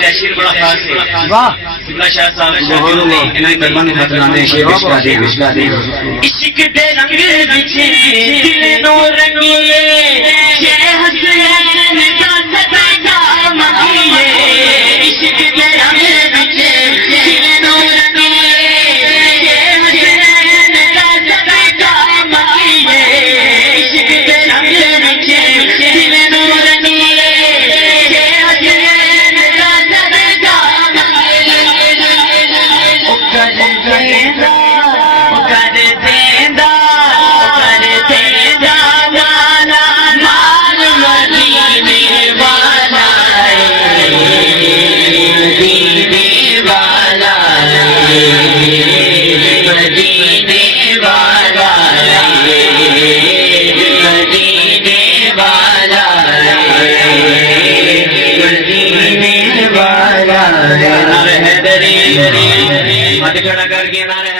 تحصیل بڑا خاص ہے واہ قبلہ شاہ صاحب بہت نے انہاں دربان خاطران دے شیر عشق دے عشق دے رنگ بچے دل نو رنگیے شہ حسین کا صدقہ مانگیے عشق دے رنگ بچے دل نو رنگیے شہ حسین کا صدقہ مانگیے عشق دے رنگ بچے دل نو رنگیے شہ حسین کا صدقہ مانگیے کر دینا کر دینا کر دینا مانا مال مدینے والا مدینے والا مدینے والا مدینے والا مدینے والا حیدری مت کھڑا کر کے نعرہ